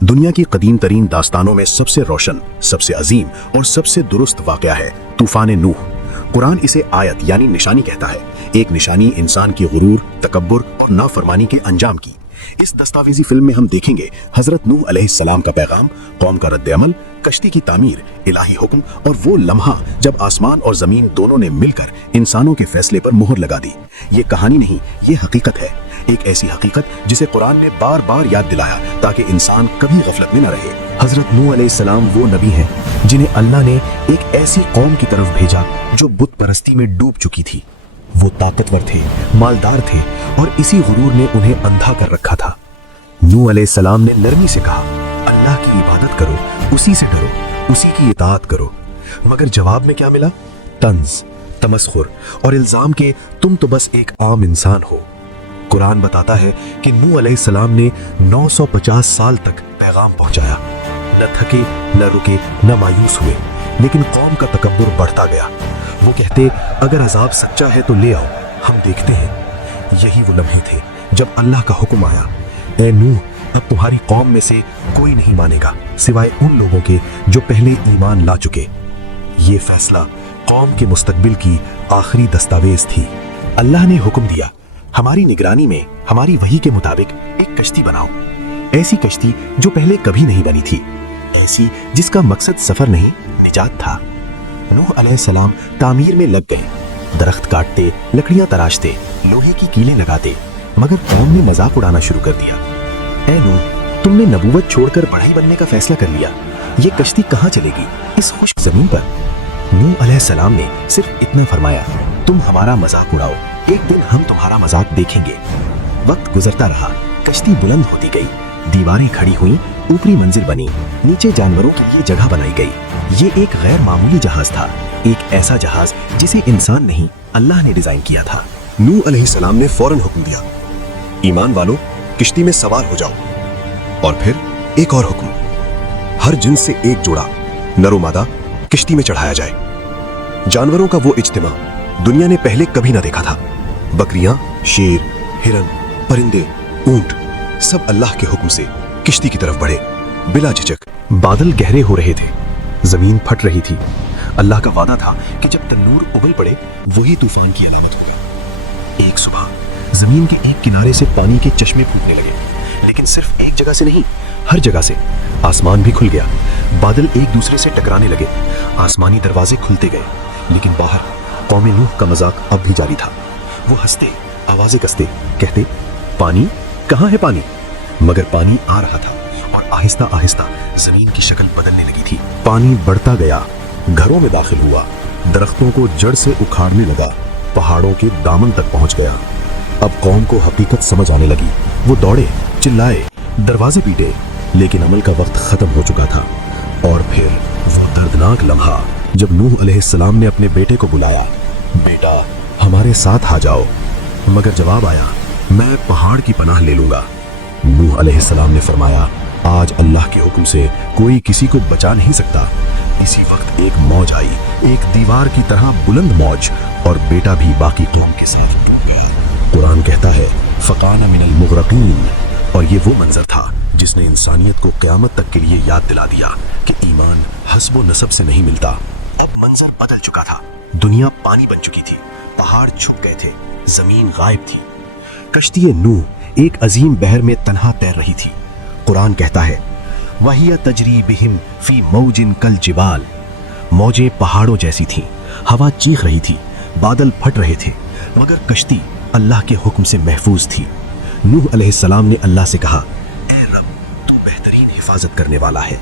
दुनिया की कदीम तरीन दास्तानों में सबसे रोशन, सबसे अजीम और सबसे दुरुस्त वाक़या है तूफान नूह। कुरान इसे आयत यानी निशानी कहता है, एक निशानी इंसान की गुरूर, तकब्बुर और नाफरमानी के अंजाम की। इस दस्तावेजी फिल्म में हम देखेंगे हजरत नूह अलैहिस्सलाम का पैगाम, कौम का रद्द-ए-अमल, कश्ती की तामीर, इलाही हुक्म और वो लम्हा जब आसमान और जमीन दोनों ने मिलकर इंसानों के फैसले पर मुहर लगा दी। ये कहानी नहीं, ये हकीकत है, एक ऐसी हकीकत जिसे कुरान ने बार बार याद दिलाया ताकि इंसान कभी गफलत में न रहे। हजरत नूह अलैहिस्सलाम वो नबी हैं जिन्हें अल्लाह ने एक ऐसी कौम की तरफ भेजा जो बुत परस्ती में डूब चुकी थी। वो ताकतवर थे, मालदार थे और इसी गुरूर ने उन्हें अंधा कर रखा था। नूह अलैहिस्सलाम ने नरमी से कहा, अल्लाह की इबादत करो, उसी से डरो, उसी की इताअत करो। मगर जवाब में क्या मिला? तंज, तमस्खुर और इल्जाम के तुम तो बस एक आम इंसान हो। कुरान बताता है कि नूह अलैहिस्सलाम ने 950 साल तक पैगाम पहुंचाया, न थके न रुके न मायूस हुए, लेकिन कौम का तकब्बुर बढ़ता गया। वो कहते, अगर अजाब सच्चा है तो ले आओ, हम देखते हैं। यही वो लम्हे थे जब अल्लाह का हुक्म आया, ए नूह, अब तुम्हारी कौम में से कोई नहीं मानेगा सिवाय उन लोगों के जो पहले ईमान ला चुके। ये फैसला कौम के मुस्तकबिल की आखिरी दस्तावेज थी। अल्लाह ने हुक्म दिया, हमारी निगरानी में हमारी वही के मुताबिक एक कश्ती बनाओ, ऐसी कश्ती जो पहले कभी नहीं बनी थी, ऐसी जिसका मकसद सफर नहीं, निजात था। नूह अलैहिस्सलाम तामीर में लग गए, दरख्त काटते, लकड़ियां तराशते, लोहे की कीलें लगाते, मगर कौम ने मजाक उड़ाना शुरू कर दिया। ऐ नूह, तुमने नबूवत छोड़कर बढ़ई बनने का फैसला कर लिया, ये कश्ती कहाँ चलेगी इस खुश्क जमीन पर? नूह अलैहिस्सलाम ने सिर्फ इतना फरमाया, तुम हमारा मजाक उड़ाओ, एक दिन हम तुम्हारा मजाक देखेंगे। वक्त गुजरता रहा, कश्ती बुलंद होती गई, दीवारें खड़ी हुई, ऊपरी मंजिल बनी, नीचे जानवरों के लिए जगह बनाई गई। ये एक गैर मामूली जहाज था, एक ऐसा जहाज जिसे इंसान नहीं अल्लाह ने डिजाइन किया था। नूह अलैहिस्सलाम ने फौरन हुक्म दिया, ईमान वालों, किश्ती में सवार हो जाओ। और फिर एक और हुक्म, हर जिन्स से एक जोड़ा नर व मादा किश्ती में चढ़ाया जाए। जानवरों का वो इज्तिमा दुनिया ने पहले कभी ना देखा था। बकरियां, शेर, हिरन, परिंदे, ऊंट सब अल्लाह के हुक्म से किश्ती की तरफ बढ़े बिला झिझक। बादल गहरे हो रहे थे, जमीन फट रही थी। अल्लाह का वादा था कि जब तन्नूर उबल पड़े वही तूफान की अलामत होगी। एक सुबह जमीन के एक किनारे से पानी के चश्मे फूटने लगे, लेकिन सिर्फ एक जगह से नहीं, हर जगह से। आसमान भी खुल गया, बादल एक दूसरे से टकराने लगे, आसमानी दरवाजे खुलते गए, लेकिन बाहर कौम नूह का मजाक अब भी जारी था। वो हंसते, आवाजें कसते, कहते, पानी कहाँ है पानी? मगर पानी आ रहा था और आहिस्ता आहिस्ता जमीन की शक्ल बदलने लगी थी। पानी बढ़ता गया, घरों में दाखिल हुआ, दरख्तों को जड़ से उखाड़ने लगा, पहाड़ों के दामन तक पहुंच गया। अब कौम को हकीकत समझ आने लगी। वो दौड़े, चिल्लाए, दरवाजे पीटे, लेकिन अमल का वक्त खत्म हो चुका था। और फिर वो दर्दनाक लम्हा जब नूह अलैहिस्सलाम ने अपने बेटे को बुलाया, बेटा हमारे साथ आ जाओ। मगर जवाब आया, मैं पहाड़ की पनाह ले लूंगा। नूह अलैहिस्सलाम ने फरमाया, आज अल्लाह के हुक्म से कोई किसी को बचा नहीं सकता। इसी वक्त एक मौज आई, एक दीवार की तरह बुलंद मौज, और बेटा भी बाकी कौम के साथ डूब गया। कुरान कहता है, फकाना मिनल मुगरकीन, और ये वो मंजर था जिसने इंसानियत को क़यामत तक के लिए याद दिला दिया कि ईमान हस्ब नसब से नहीं मिलता। अब मंजर बदल चुका था, दुनिया पानी बन चुकी थी, पहाड़ झुक गए थे, जमीन गायब थी। कश्ती नूह एक अजीम बहर में तन्हा तैर रही थी। कुरान कहता है, वहिया तजरी बिहिम फी मौजिन कल जिबाल, मौजें पहाड़ों जैसी थीं, हवा चीख रही थी, बादल फट रहे थे, मगर कश्ती अल्लाह के हुक्म से महफूज थी। नूह अलैहिस्सलाम ने अल्लाह से कहा, ए रब, तू बेहतरीन हिफाजत करने वाला है,